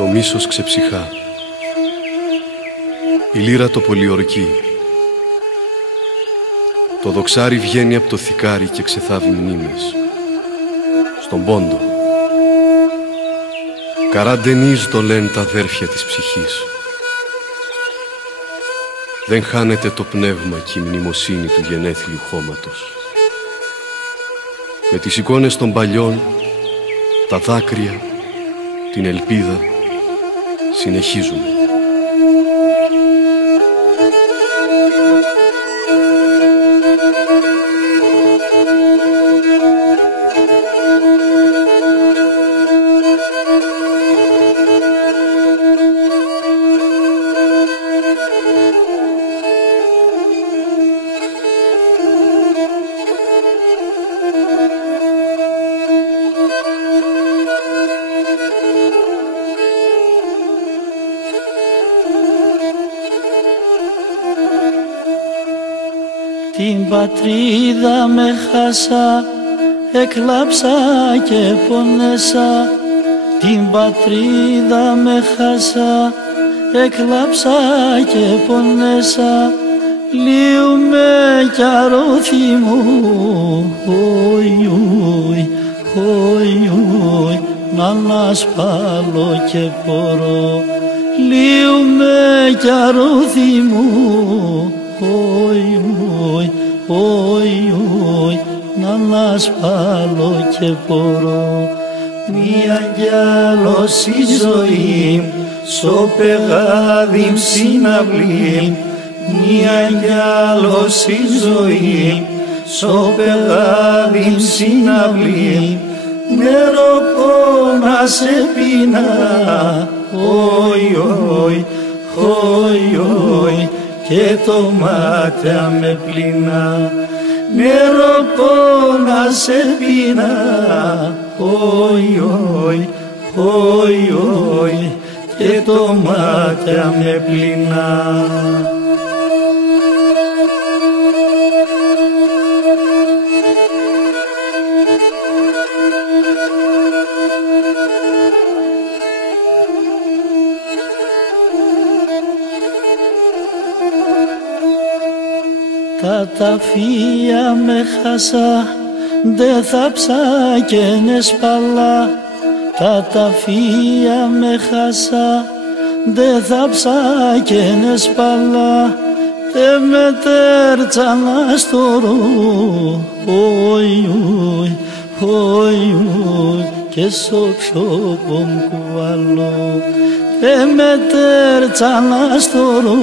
Το μίσος ξεψυχά, η λύρα το πολιορκεί. Το δοξάρι βγαίνει από το θικάρι και ξεθάβει μνήμες. Στον πόντο καραντενίζ το λένε τα αδέρφια της ψυχής. Δεν χάνεται το πνεύμα και η μνημοσύνη του γενέθλιου χώματος. Με τις εικόνες των παλιών, τα δάκρυα, την ελπίδα συνεχίζουμε. Την πατρίδα με χάσα, εκλάψα και πονέσα. Την πατρίδα με χάσα, εκλάψα και πονέσα. Λύουμε κι αρώθη μου, χοι, να ανασπάλω και πορώ. Λύουμε κι αρώθη μου, να ανασπάλω και πορώ. Μία κι άλλος η ζωή, στο πεγάδι συναυλή. Μία κι άλλος η ζωή, στο πεγάδι συναυλή. Νερό πόνα σε πεινά, και το μάτια με πλυνά. Νερό πόνα σε πεινά, και το μάτια με πλυνά. Τα ταφεία με χάσα, δε θα ψάκαινε σπαλά. Τα ταφεία με χάσα, δε θα ψάκαινε σπαλά. Τε με τέρτσανα στο ρου, και στο ξόπον κουβαλώ. Τε με τέρτσανα στο ρου,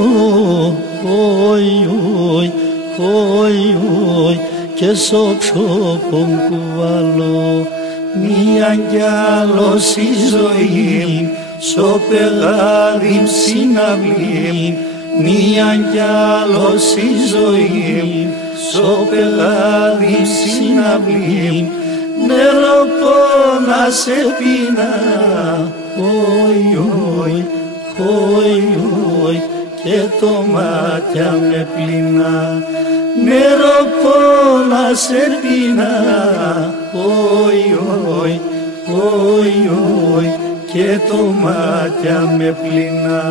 και στο ξόπον κουβαλώ. Μία κι άλλος η ζωή, στο πεγάδι συναυλή. Μία κι άλλος η ζωή, στο πεγάδι συναυλή. Νερό πόνα σε πεινά, και το μάτια με πλυνά. Νερό πόνα σε πεινά, και το μάτια με πλυνά.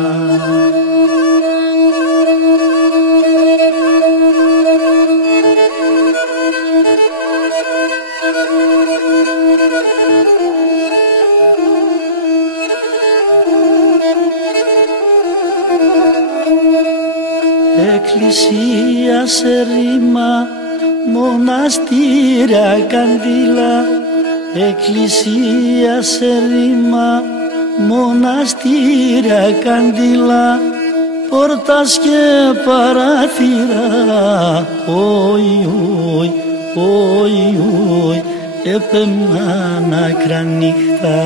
Εκκλησία σε ρήμα, μοναστήρια κανδύλα. Εκκλησία σε ρήμα, μοναστήρια κανδύλα. Πόρτας και παράθυρα, έπαιρναν άκρα νύχτα.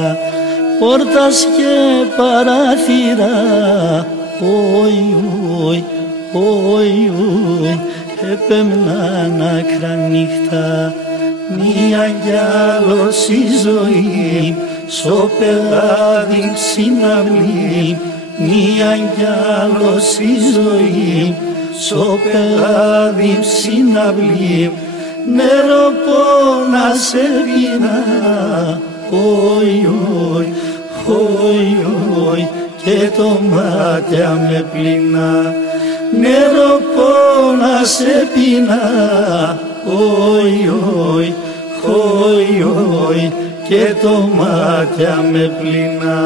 Πόρτας και παράθυρα, έπαιρναν άκρα νύχτα. Μία κι άλλος η ζωή, στο πεγάδι συναυλή. Μία κι άλλος η ζωή, στο πεγάδι συναυλή. Νερό πόνα σε πεινά, όι και το μάτια με πλήνα. Νερό πόνα σε πίνα, όι όι, όι όι και το μάτια με πλήνα.